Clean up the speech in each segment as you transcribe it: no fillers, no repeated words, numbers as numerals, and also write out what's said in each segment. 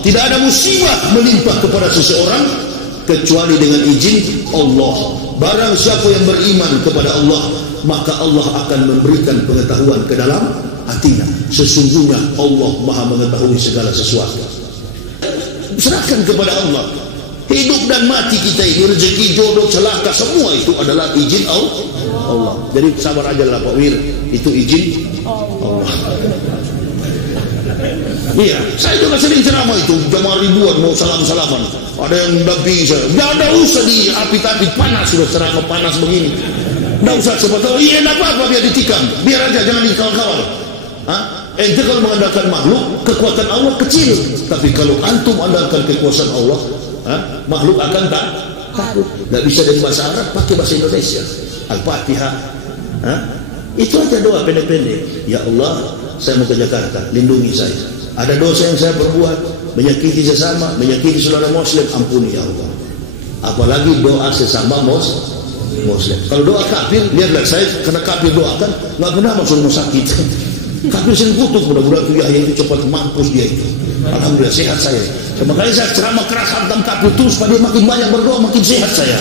Tidak ada musibah menimpa kepada seseorang kecuali dengan izin Allah. Barang siapa yang beriman kepada Allah, maka Allah akan memberikan pengetahuan ke dalam hatinya. Sesungguhnya Allah Maha mengetahui segala sesuatu. Serahkan kepada Allah. Hidup dan mati kita ini, rezeki, jodoh, celaka, semua itu adalah izin Allah. Jadi sabar aja lah Pak Wir, itu izin Allah. Iya, saya juga sering ceramah itu, jamaah ribuan mau salam-salaman. Ada yang tidak bisa, tidak usah di api-api, panas sudah ceramah panas begini. Tidak usah sebetulnya, iya tidak apa-apa biar ditikam, biar aja jangan dikawal-kawal. Ente kalau mengandalkan makhluk, kekuatan Allah kecil. Tapi kalau antum andalkan kekuasaan Allah, makhluk akan takut. Tidak bisa dari bahasa Arab, pakai bahasa Indonesia. Al-Fatihah. Itu aja doa pendek-pendek. Ya Allah, saya mau ke Jakarta, lindungi saya. Ada dosa yang saya perbuat, menyakiti sesama, menyakiti saudara muslim, ampuni ya Allah. Apalagi doa sesama muslim. Kalau doa kafir, lihatlah saya kena kafir doakan, nggak pernah masuk rumah sakit. Kafir sering kutuk, mudah-mudahan tuh Yahya itu cepat mampus dia itu. Alhamdulillah sehat saya. Makanya saya ceramah keras hantam kafir terus, supaya dia makin banyak berdoa, makin sehat saya.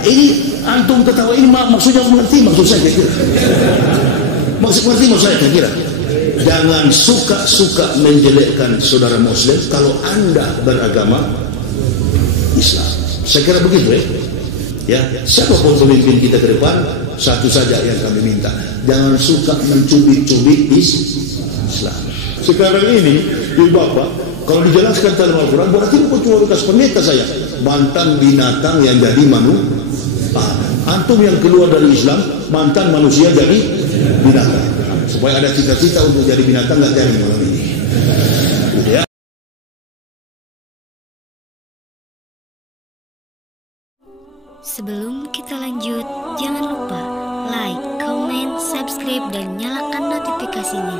Ini antum ketawa ini maksudnya mengerti maksud saya kira. Maksud saya kira. Jangan suka-suka menjelekkan saudara muslim kalau Anda beragama Islam. Saya kira begitu ya. Siapapun pemimpin kita ke depan, satu saja yang kami minta, jangan suka mencubit-cubit Islam. Sekarang ini, Ibu Bapak, kalau dijelaskan dalam Al-Quran, berarti bukan cuma bekas pendeta saya, mantan binatang yang jadi manusia. Antum yang keluar dari Islam, mantan manusia jadi binatang. Supaya ada cita-cita untuk jadi binatang, nggak jadi malam ini. Ya. Sebelum kita lanjut, jangan lupa like, comment, subscribe, dan nyalakan notifikasinya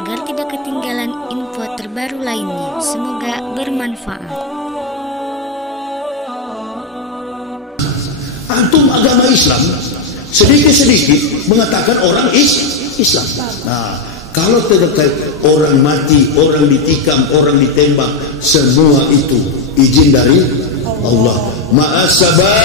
agar tidak ketinggalan info terbaru lainnya. Semoga bermanfaat. Antum agama Islam sedikit-sedikit mengatakan orang Islam. Nah, kalau terkait orang mati, orang ditikam, orang ditembak, semua itu izin dari Allah. Ma'asaba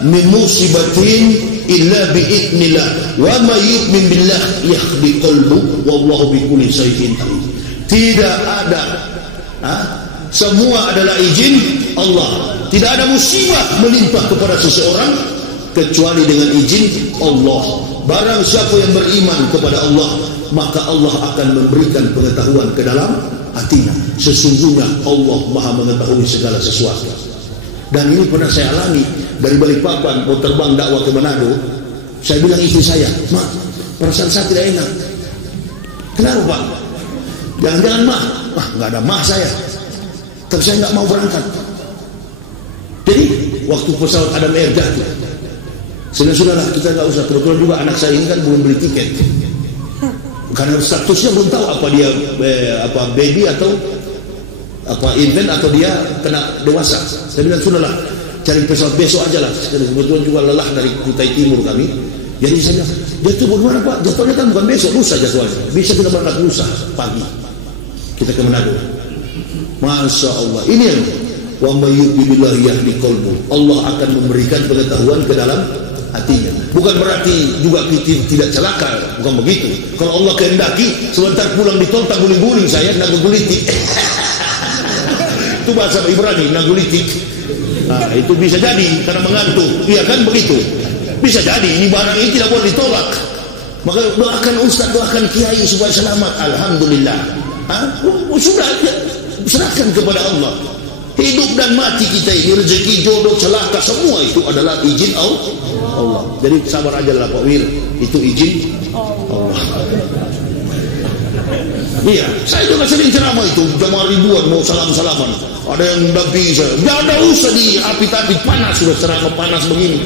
min musibatin illa bi'idnillah wa ma yu'min billah yahdi qalbu wallahu bikulli syai'in alim. Tidak ada, semua adalah izin Allah. Tidak ada musibah menimpa kepada seseorang kecuali dengan izin Allah. Barang siapa yang beriman kepada Allah, maka Allah akan memberikan pengetahuan ke dalam hatinya. Sesungguhnya Allah Maha mengetahui segala sesuatu. Dan ini pernah saya alami dari Balikpapan mau terbang dakwah ke Manado. Saya bilang istri saya, "Mak, perasaan saya tidak enak." "Kenapa, Pak?" "Jangan-jangan mah." "Nggak ada mah saya. Tapi saya nggak mau berangkat." Jadi waktu pesawat Adam Air jatuh, sudahlah kita nggak usah. Kebetulan juga anak saya ini kan belum beli tiket, karena statusnya belum tahu apa dia baby atau apa infant atau dia kena dewasa. Saya bilang sudahlah, cari pesawat besok aja lah. Kebetulan juga lelah dari Kutai Timur kami. Jadi saya bilang, jatuh bagaimana Pak? Jatuhnya kan bukan besok, lusa jadwalnya. Bisa kita berangkat lusa pagi, kita ke Manado. Masya Allah, ini yang wa may yu'minillah yahdi qalbu. Allah akan memberikan pengetahuan ke dalam hatinya. Bukan berarti juga kita tidak celaka, bukan begitu. Kalau Allah kehendaki sebentar pulang di tol tak guling-guling saya nagulitik. Itu bahasa Ibrani, nagulitik. Nah, itu bisa jadi karena mengantuk. Iya kan begitu. Bisa jadi ini barang ini tidak boleh ditolak. Maka doakan ustaz, doakan kiai supaya selamat. Alhamdulillah. Sudah serahkan kepada Allah. Hidup dan mati kita ini, rezeki, jodoh, celaka, semua itu adalah izin Allah. Jadi sabar aja lah Pak Wir, itu izin Allah. Iya, saya juga sering ceramah itu, jamaah ribuan mau salam-salaman. Ada yang tidak bisa, tidak usah di api-api, panas sudah ceramah panas begini.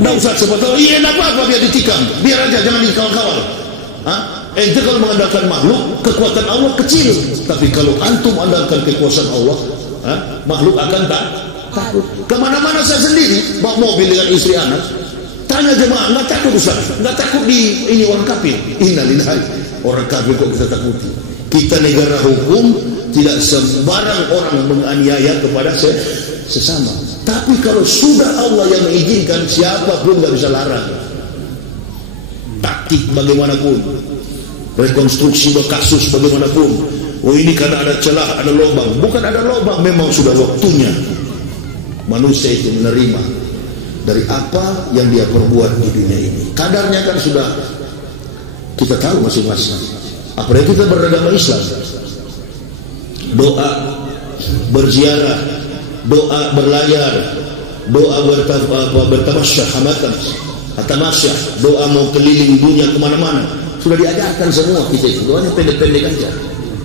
Tidak usah sebetulnya, iya tidak apa-apa biar ditikam, biar aja jangan dikawal-kawal. Ente kalau mengandalkan makhluk, kekuatan Allah kecil. Tapi kalau antum andalkan kekuasaan Allah, makhluk akan takut. Kemana-mana saya sendiri bawa mobil dengan istri anak, tanya jemaah, nggak takut Ustaz? Nggak takut di ini orang kafir? Innalillahi, orang kafir kok kita takuti? Kita negara hukum, tidak sembarang orang menganiaya kepada sesama. Tapi kalau sudah Allah yang mengizinkan, siapapun nggak bisa larang. Taktik bagaimanapun, rekonstruksi kasus bagaimanapun, oh ini karena ada celah, ada lubang. Bukan ada lubang, memang sudah waktunya manusia itu menerima dari apa yang dia perbuat di dunia ini. Kadarnya kan sudah kita tahu masing-masing. Apalagi kita beragama Islam, doa berziarah, doa berlayar, doa bertamasyah, doa mau keliling dunia kemana-mana, sudah diajarkan semua kita itu. Doanya pendek-pendek aja,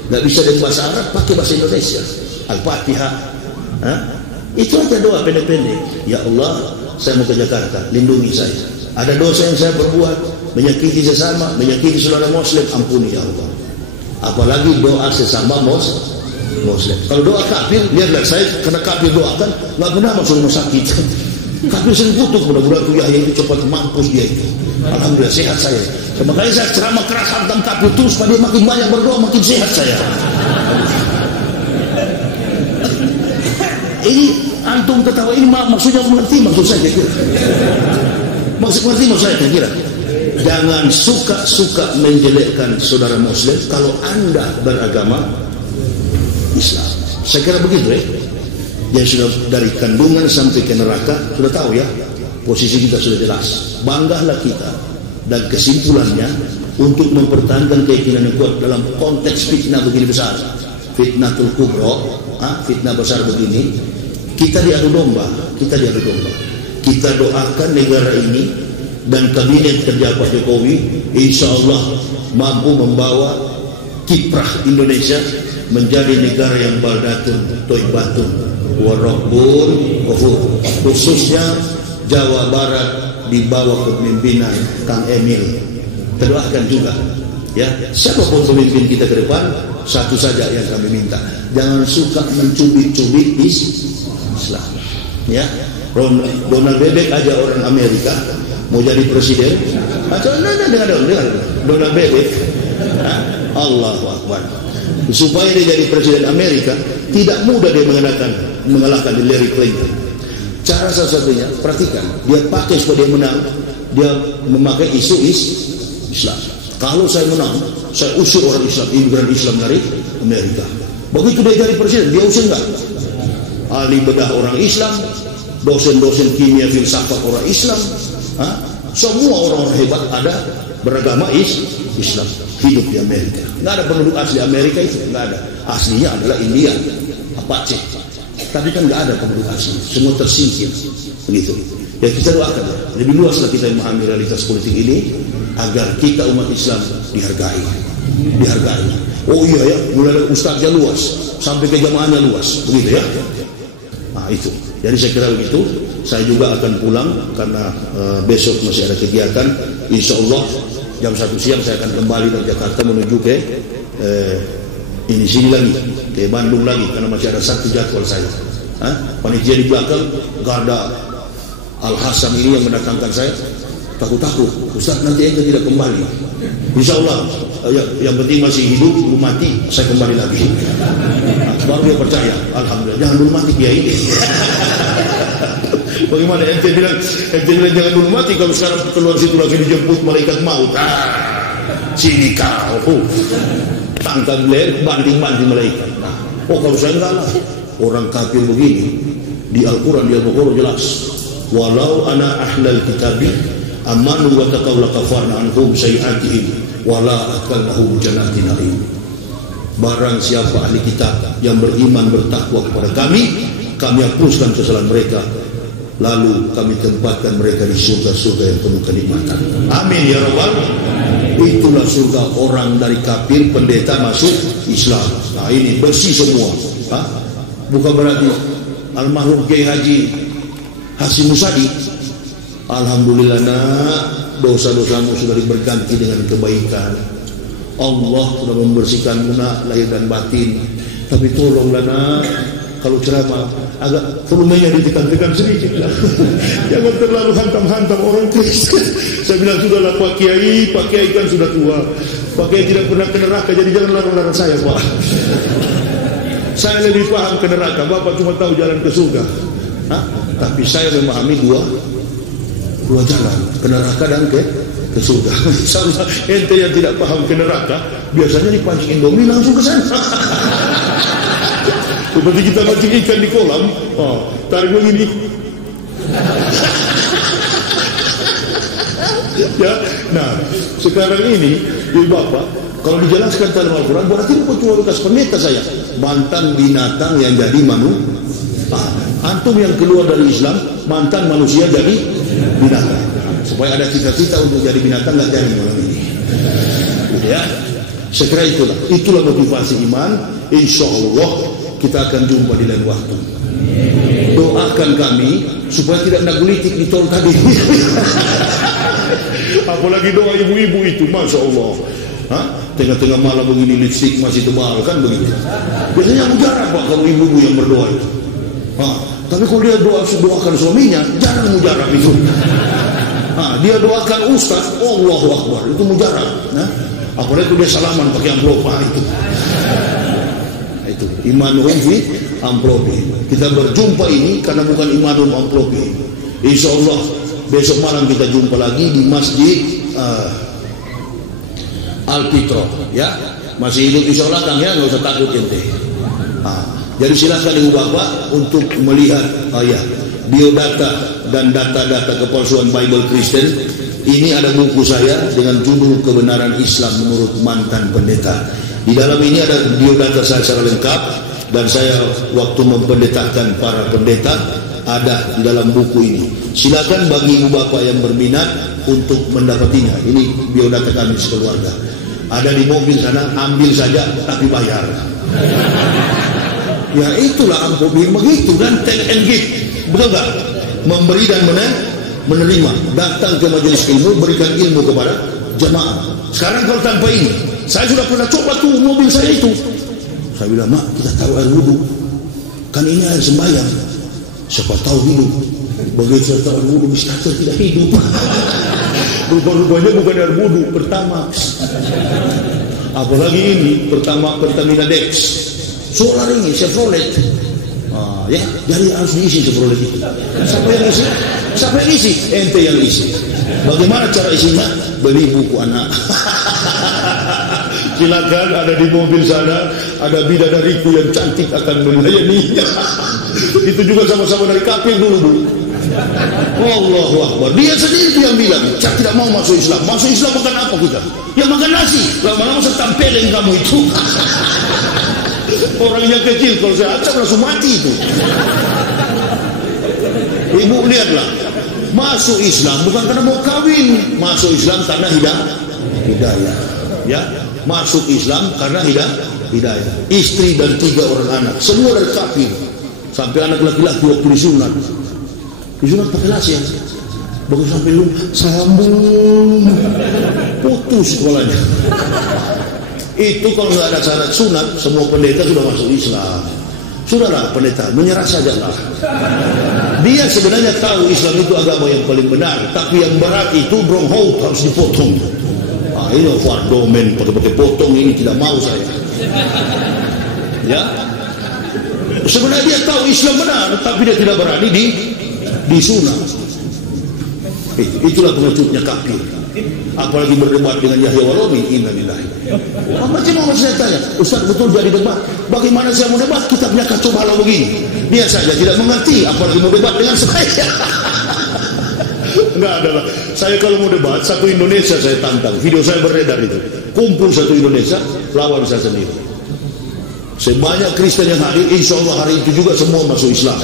nggak bisa dengan bahasa Arab, pakai bahasa Indonesia. Al-Fatihah, itu aja doa pendek-pendek. Ya Allah, saya mau ke Jakarta, lindungi saya. Ada dosa yang saya perbuat, menyakiti sesama, menyakiti saudara muslim, ampuni ya Allah. Apalagi doa sesama muslim. Kalau doa kafir, lihatlah saya kena kafir doakan, nggak pernah masuk rumah sakit. Kafir sering kutuk, mudah-mudahan tuh Yahya itu cepat mampus dia itu. Alhamdulillah sehat saya. Makanya saya ceramah keras tentang kafir terus, supaya dia makin banyak berdoa, makin sehat saya. Ini antum ketawa ini maksudnya mengerti maksud saya kira. Mengerti maksud saya kira. Jangan suka-suka menjelekkan saudara muslim kalau Anda beragama Islam. Saya kira begitu ya. Yang sudah dari kandungan sampai ke neraka sudah tahu ya. Posisi kita sudah jelas. Banggalah kita. Dan kesimpulannya untuk mempertahankan keyakinan yang kuat dalam konteks fitnah begini besar, fitnatul kubro, fitnah besar begini, kita diadu domba. Kita doakan negara ini dan kabinet kerja Pak Jokowi insya Allah mampu membawa kiprah Indonesia menjadi negara yang baldatun toibatun warabbun ghafur, khususnya Jawa Barat di bawah kepemimpinan Kang Emil. Terdoakan juga ya, siapapun pemimpin kita ke depan, satu saja yang kami minta, jangan suka mencubit-cubit Islam ya. Donald Bebek aja orang Amerika mau jadi presiden, dengar Donald Bebek, Allahu Akbar. Supaya dia jadi presiden Amerika, tidak mudah dia mengalahkan Hillary Clinton. Cara satu-satunya, perhatikan, dia pakai supaya dia menang, dia memakai isu Islam. Kalau saya menang, saya usir orang Islam, imigran Islam dari Amerika. Begitu dia jadi presiden, dia usir enggak? Ahli bedah orang Islam, dosen-dosen kimia filsafat orang Islam, semua orang-orang hebat ada beragama Islam hidup di Amerika. Nggak ada penduduk asli Amerika itu, nggak ada. Aslinya adalah India, Apache. Tapi kan nggak ada penduduk asli, semua tersingkir begitu. Ya kita doakan lebih luaslah kita memahami realitas politik ini agar kita umat Islam dihargai. Oh iya ya, mulai ustaznya luas sampai ke jamaahnya luas, begitu ya. Nah itu. Jadi saya kira begitu. Saya juga akan pulang karena besok masih ada kegiatan. Insya Allah jam 1 siang saya akan kembali dari Jakarta menuju ke sini lagi, ke Bandung lagi karena masih ada satu jadwal saya. Panitia di belakang gak ada Al Hasan ini yang mendatangkan saya. Takut Ustaz nanti ente tidak kembali. Insya Allah yang penting masih hidup, belum mati, saya kembali lagi. Baru dia percaya. Alhamdulillah, jangan dulu mati dia ini. Bagaimana ente bilang jangan dulu mati, kalau sekarang keluar situ lagi dijemput malaikat maut. Sini kau. Tangkap leher, banting-banting malaikat. Kalau saya enggak lah. Orang kafir begini di Al-Quran, di Al-Baqarah jelas. Walau ana ahlal kitabi amanu wa taqaw lakafarna anhum sayi'atihim wala akalnahum jannatin na'im. Barang siapa ahli kitab yang beriman bertakwa kepada kami hapuskan kesalahan mereka, lalu kami tempatkan mereka di surga-surga yang penuh kenikmatan. Amin ya rabbal. Itulah surga orang dari kafir pendeta masuk Islam. Nah ini bersih semua. Bukan berarti almarhum Kiai Haji Hasyim Musadi, alhamdulillah nak, dosa-dosamu sudah berganti dengan kebaikan. Allah sudah membersihkanmu nak, lahir dan batin. Tapi tolonglah nak, kalau ceramah agak volumenya ditekan-tekan sedikit lah. Jangan terlalu hantam-hantam orang Kristen. Saya bilang, sudahlah Pak Kiai kan sudah tua, Pak Kiai tidak pernah ke neraka, jadi jangan larang-larang saya Pak. Saya lebih paham ke neraka, Bapak cuma tahu jalan ke surga. Tapi saya memahami dua jalan, ke neraka dan ke surga. Sama ente yang tidak paham ke neraka, biasanya dipancing Indomie langsung ke sana. Seperti kita mancing ikan di kolam, tarik begini. Ya, nah sekarang ini Ibu Bapak, kalau dijelaskan dalam Al-Quran, berarti bukan cuma bekas pendeta saya, mantan binatang yang jadi manusia. Antum yang keluar dari Islam, mantan manusia jadi binatang. Supaya ada cita-cita untuk jadi binatang, nggak jadi malam ini. Ya, sekira itulah motivasi iman. Insya Allah kita akan jumpa di lain waktu. Doakan kami supaya tidak nagulitik di tol tadi. Apalagi doa ibu-ibu itu, Masya Allah. Tengah-tengah malam begini lipstick masih tebal kan begitu. Biasanya mujarab Pak kalau ibu-ibu yang berdoa itu. Tapi kalau dia doakan suaminya, jarang mujarab itu. Dia doakan ustaz, Allahu Akbar, itu mujarab. Apalagi kalau dia salaman pakai amplop itu. Itu imanun fi amplopi. Kita berjumpa ini karena bukan imanun amplopi. Insya Allah besok malam kita jumpa lagi di Masjid Al-Fitro, ya. Masih hidup insya Allah Kang ya, nggak usah takut ente. Jadi silakan Ibu Bapak untuk melihat biodata dan data-data kepalsuan Bible Kristen. Ini ada buku saya dengan judul Kebenaran Islam Menurut Mantan Pendeta. Di dalam ini ada biodata saya secara lengkap, dan saya waktu mempendetakan para pendeta ada di dalam buku ini. Silakan bagi Ibu Bapak yang berminat untuk mendapatinya. Ini biodata kami sekeluarga. Ada di mobil sana, ambil saja tapi bayar. Ya itulah amplop begitu kan, take and give, betul nggak? Memberi dan menerima. Datang ke majelis ilmu, berikan ilmu kepada jemaah. Sekarang kalau tanpa ini, saya sudah pernah coba tuh mobil saya itu. Saya bilang, Mak, kita taruh air wudhu, kan ini air sembahyang. Siapa tahu hidup. Begitu saya taruh air wudhu, starter tidak hidup. Rupa-rupanya bukan air wudhu, pertama. Apalagi ini Pertamina Dex. Solar ini Chevrolet. Ya, jadi harus diisi Chevrolet itu. Siapa yang isi? Ente yang isi. Bagaimana cara isinya? Beli buku anak. Silakan, ada di mobil sana, ada bidadariku yang cantik akan melayaninya. Itu juga sama-sama dari kafir dulu. Allahu Akbar. Dia sendiri yang bilang, saya tidak mau masuk Islam. Masuk Islam makan apa kita? Ya makan nasi. Lama-lama saya tampelin kamu itu. Orangnya kecil, kalau saya acap langsung mati itu. Ibu lihatlah, masuk Islam bukan karena mau kawin, masuk Islam karena hidayah. Ya, masuk Islam karena hidayah. Istri dan 3 orang anak, semua dari kafir. Sampai anak laki-laki waktu disunat pakai laser. Bagus sampai lu sambung, putus sekolahnya. Itu kalau nggak ada syarat sunat, semua pendeta sudah masuk Islam. Sudahlah pendeta, menyerah sajalah. Dia sebenarnya tahu Islam itu agama yang paling benar, tapi yang berat itu bronghot harus dipotong. Ini fardomen pakai potong, ini tidak mau saya. Ya, sebenarnya dia tahu Islam benar, tapi dia tidak berani disunat. Itulah pengecutnya kafir. Apalagi berdebat dengan Yahya Walomi, innalillahi. Macam mana saya tanya, Ustaz betul jadi debat? Bagaimana saya mau debat? Kitabnya kacau balau begini. Dia saja tidak mengerti, apalagi mau debat dengan saya. Enggak adalah. Saya kalau mau debat, satu Indonesia saya tantang. Video saya beredar itu. Kumpul satu Indonesia, lawan saya sendiri. Sebanyak Kristen yang hadir, insya Allah hari itu juga semua masuk Islam.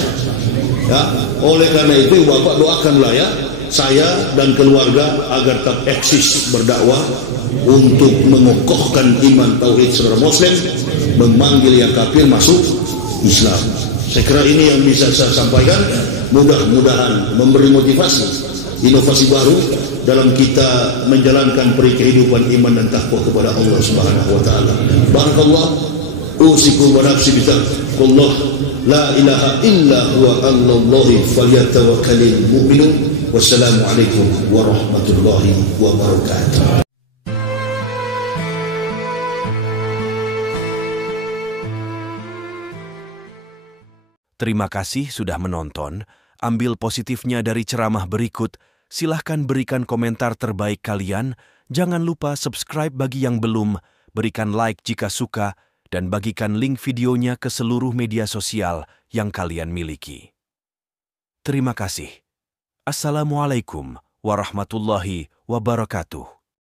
Ya, oleh karena itu Bapak doakanlah ya, saya dan keluarga agar tetap eksis berdakwah untuk mengokohkan iman tauhid saudara Muslim, memanggil yang kafir masuk Islam. Saya kira ini yang bisa saya sampaikan. Mudah-mudahan memberi motivasi, inovasi baru dalam kita menjalankan peri kehidupan iman dan takwa kepada Allah Subhanahu wa taala. Barakallah usikum wa nafsi bitaqwallah la ilaha illa huwa Allahi falyatawakkalul mu'minun. Wassalamualaikum warahmatullahi wabarakatuh. Terima kasih sudah menonton. Ambil positifnya dari ceramah berikut. Silahkan berikan komentar terbaik kalian. Jangan lupa subscribe bagi yang belum, berikan like jika suka, dan bagikan link videonya ke seluruh media sosial yang kalian miliki. Terima kasih. Assalamualaikum warahmatullahi wabarakatuh.